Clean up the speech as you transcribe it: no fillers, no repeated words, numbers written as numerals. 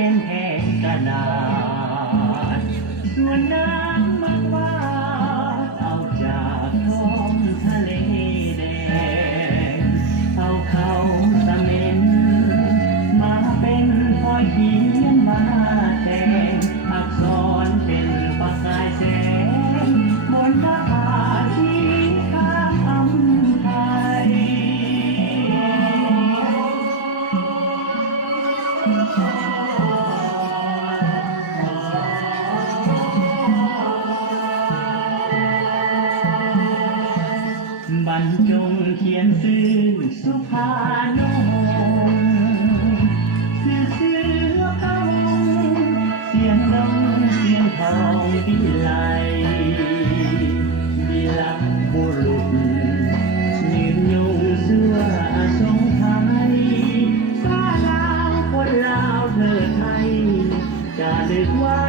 เป็นแห่งกระดาษส่วนน้ำมักว่าเอาจากท้องทะเลแดงเอาเขาตะเม็นมาเป็นพอยเขียนมาแต่งอักษรเป็นประกายแสงบนหน้าผาที่ข้ามอำไทยบรรจงเขียนซื่อสุภาโนสื่อเสือพระวงเสียงร้องเสียงทองวิไลวิลักบุรุษยืนยงเสื้อทรงไทยฟ้าลาวคนลาวเธอไทยจะนึกว่า